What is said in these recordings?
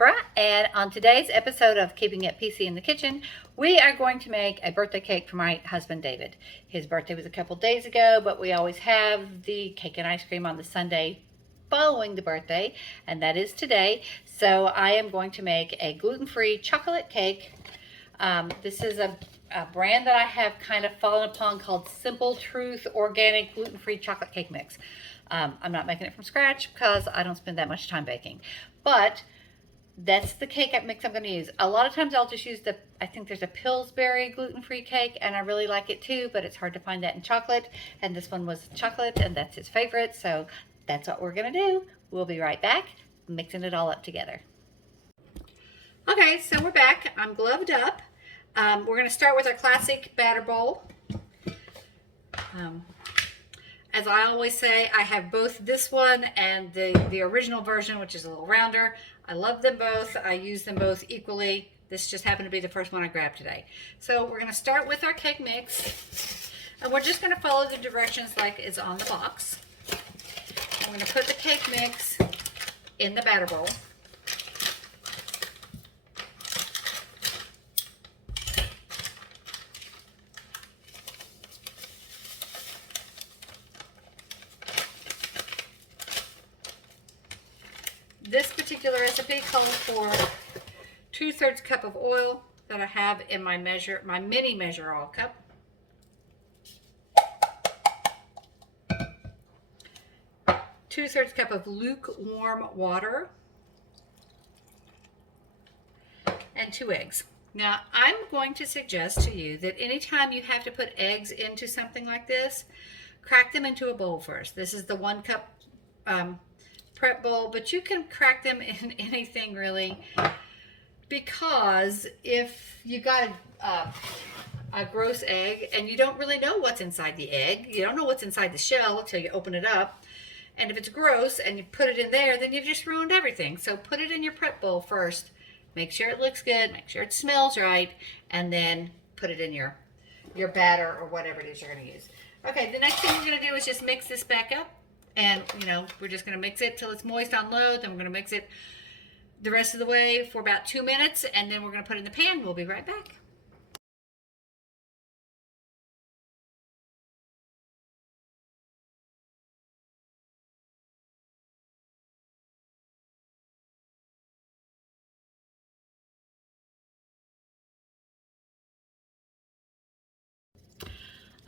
Barbara, and on today's episode of Keeping It PC in the Kitchen, we are going to make a birthday cake for my husband David. His birthday was a couple days ago, but we always have the cake and ice cream on the Sunday following the birthday, and that is today. So I am going to make a gluten-free chocolate cake. This is a brand that I have kind of fallen upon called Simple Truth Organic Gluten-Free Chocolate Cake Mix. I'm not making it from scratch because I don't spend that much time baking, but that's the cake mix I'm going to use. A lot of times I'll just use I think there's a Pillsbury gluten-free cake, and I really like it too, but it's hard to find that in chocolate, and this one was chocolate, and that's his favorite, so that's what we're going to do. We'll be right back, mixing it all up together. Okay, so we're back. I'm gloved up. We're going to start with our classic batter bowl. As I always say, I have both this one and the original version, which is a little rounder. I love them both. I use them both equally. This just happened to be the first one I grabbed today. So we're going to start with our cake mix. And we're just going to follow the directions like is on the box. I'm going to put the cake mix in the batter bowl. This particular recipe calls for 2/3 cup of oil that I have in my mini measure all cup. Two-thirds cup of lukewarm water and 2 eggs. Now I'm going to suggest to you that anytime you have to put eggs into something like this, crack them into a bowl first. This is the 1 cup prep bowl, but you can crack them in anything really, because if you got a gross egg and you don't really know what's inside the egg, you don't know what's inside the shell until you open it up, and if it's gross and you put it in there, then you've just ruined everything. So put it in your prep bowl first, make sure it looks good, make sure it smells right, and then put it in your batter or whatever it is you're going to use. Okay, the next thing we're going to do is just mix this back up. And, we're just going to mix it till it's moist on low. Then we're going to mix it the rest of the way for about 2 minutes. And then we're going to put it in the pan. We'll be right back.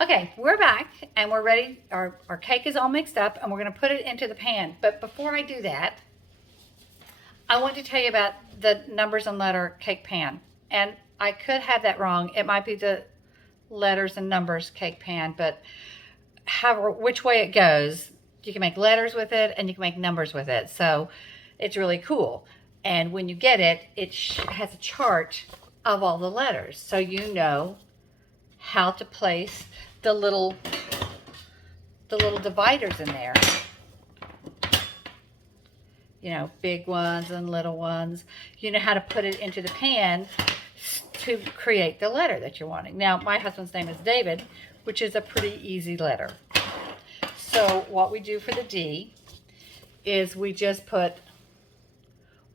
Okay, we're back and we're ready. Our cake is all mixed up and we're going to put it into the pan. But before I do that, I want to tell you about the numbers and letter cake pan. And I could have that wrong. It might be the letters and numbers cake pan, but however, which way it goes, you can make letters with it and you can make numbers with it. So it's really cool. And when you get it, it has a chart of all the letters. So you know how to place the little dividers in there. Big ones and little ones. You know how to put it into the pan to create the letter that you're wanting. Now, my husband's name is David, which is a pretty easy letter. So what we do for the D is we put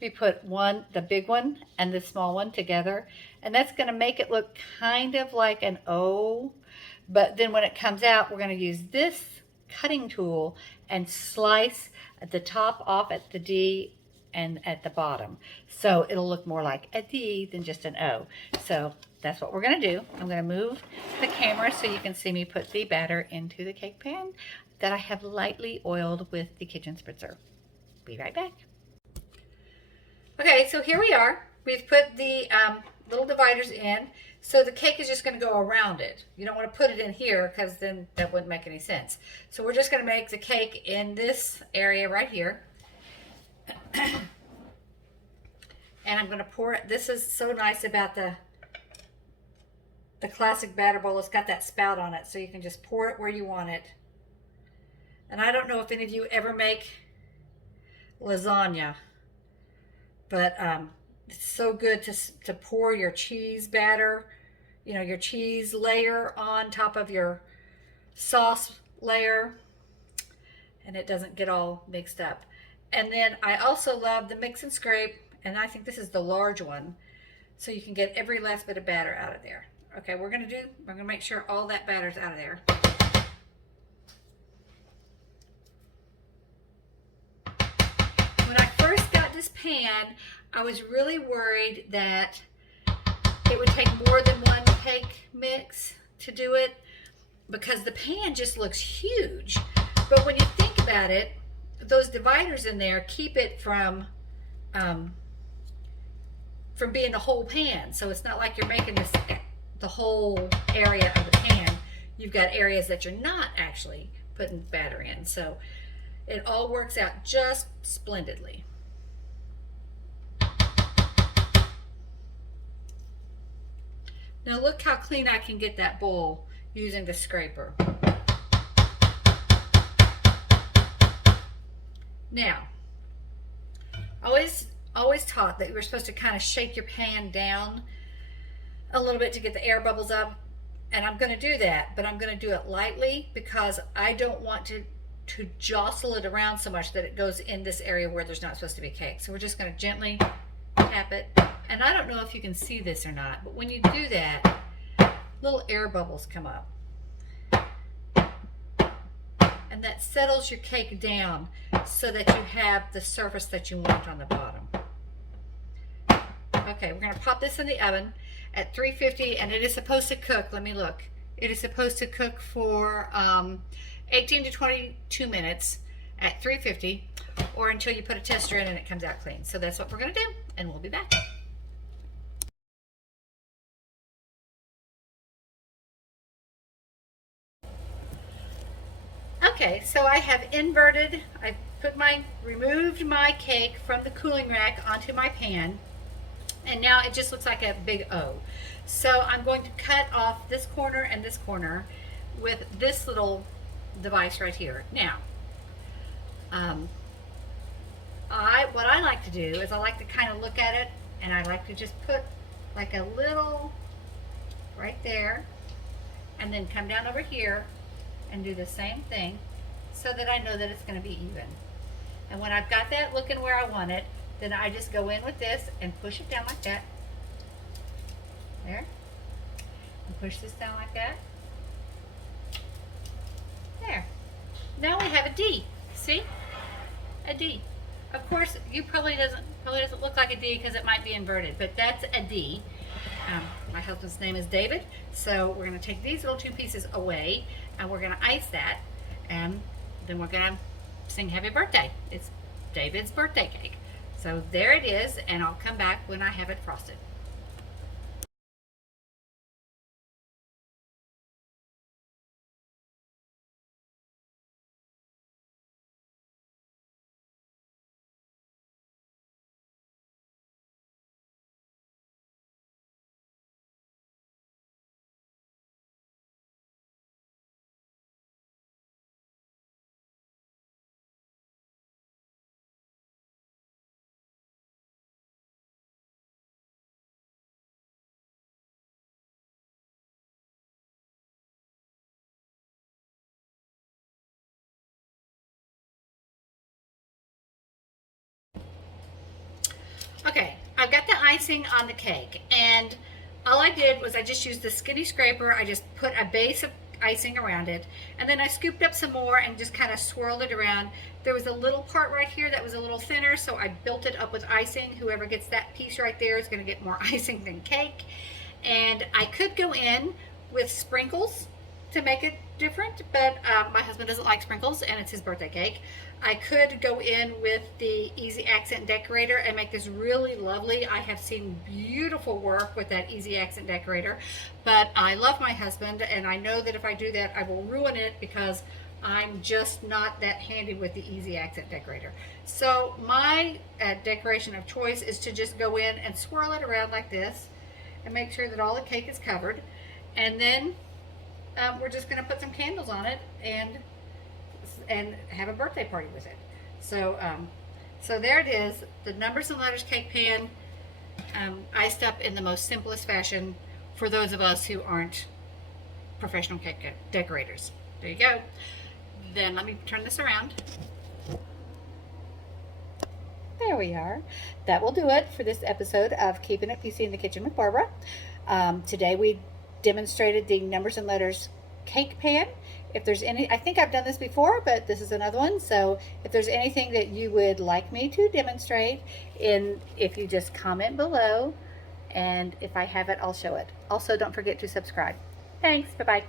the big one and the small one together, and that's going to make it look kind of like an O. But then when it comes out, we're going to use this cutting tool and slice at the top off at the D and at the bottom. So it'll look more like a D than just an O. So that's what we're going to do. I'm going to move the camera so you can see me put the batter into the cake pan that I have lightly oiled with the kitchen spritzer. Be right back. Okay, so here we are. We've put the little dividers in. So the cake is just going to go around it. You don't want to put it in here because then that wouldn't make any sense. So we're just going to make the cake in this area right here. And I'm going to pour it. This is so nice about the classic batter bowl. It's got that spout on it, so you can just pour it where you want it. And I don't know if any of you ever make lasagna, but it's so good to pour your cheese batter, your cheese layer on top of your sauce layer, and it doesn't get all mixed up. And then I also love the mix and scrape and I think this is the large one, so you can get every last bit of batter out of there. Okay, we're gonna make sure all that batter's out of there. When I first got this pan, I was really worried that it would take more than one cake mix to do it, because the pan just looks huge. But when you think about it, those dividers in there keep it from being the whole pan. So it's not like you're making this the whole area of the pan. You've got areas that you're not actually putting batter in. So it all works out just splendidly. Now look how clean I can get that bowl using the scraper. Now, always taught that you were supposed to kind of shake your pan down a little bit to get the air bubbles up, and I'm going to do that, but I'm going to do it lightly because I don't want to jostle it around so much that it goes in this area where there's not supposed to be cake. So we're just going to gently tap it, and I don't know if you can see this or not, but when you do that, little air bubbles come up, and that settles your cake down so that you have the surface that you want on the bottom. Okay, we're going to pop this in the oven at 350, and it is supposed to cook. Let me look. It is supposed to cook for 18 to 22 minutes at 350, or until you put a tester in and it comes out clean. So that's what we're going to do, and we'll be back. Okay, so I have inverted. I removed my cake from the cooling rack onto my pan, and now it just looks like a big O. So I'm going to cut off this corner and this corner with this little device right here. Now, what I like to do is I like to kind of look at it, and I like to just put like a little right there, and then come down over here and do the same thing so that I know that it's going to be even. And when I've got that looking where I want it, then I just go in with this and push it down like that. There. And push this down like that. There. Now we have a D. See? A D. Of course, you probably doesn't look like a D because it might be inverted, but that's a D. My husband's name is David, so we're going to take these little two pieces away, and we're going to ice that, and then we're going to sing happy birthday. It's David's birthday cake. So there it is, and I'll come back when I have it frosted. Okay, I've got the icing on the cake, and all I did was I just used the skinny scraper. I just put a base of icing around it, and then I scooped up some more and just kind of swirled it around. There was a little part right here that was a little thinner, so I built it up with icing. Whoever gets that piece right there is going to get more icing than cake. And I could go in with sprinkles to make it different, but my husband doesn't like sprinkles, and it's his birthday cake. I could go in with the Easy Accent Decorator and make this really lovely. I have seen beautiful work with that Easy Accent Decorator, but I love my husband, and I know that if I do that, I will ruin it because I'm just not that handy with the Easy Accent Decorator. So my decoration of choice is to just go in and swirl it around like this and make sure that all the cake is covered, and then we're just going to put some candles on it and have a birthday party with it. So so there it is, the numbers and letters cake pan, iced up in the most simplest fashion for those of us who aren't professional cake decorators. There you go. Then let me turn this around. There we are. That will do it for this episode of Keeping It PC in the Kitchen with Barbara. Today we demonstrated the numbers and letters cake pan. If there's any, I think I've done this before, but this is another one. So if there's anything that you would like me to demonstrate, if you just comment below, and if I have it, I'll show it. Also, don't forget to subscribe. Thanks. Bye-bye.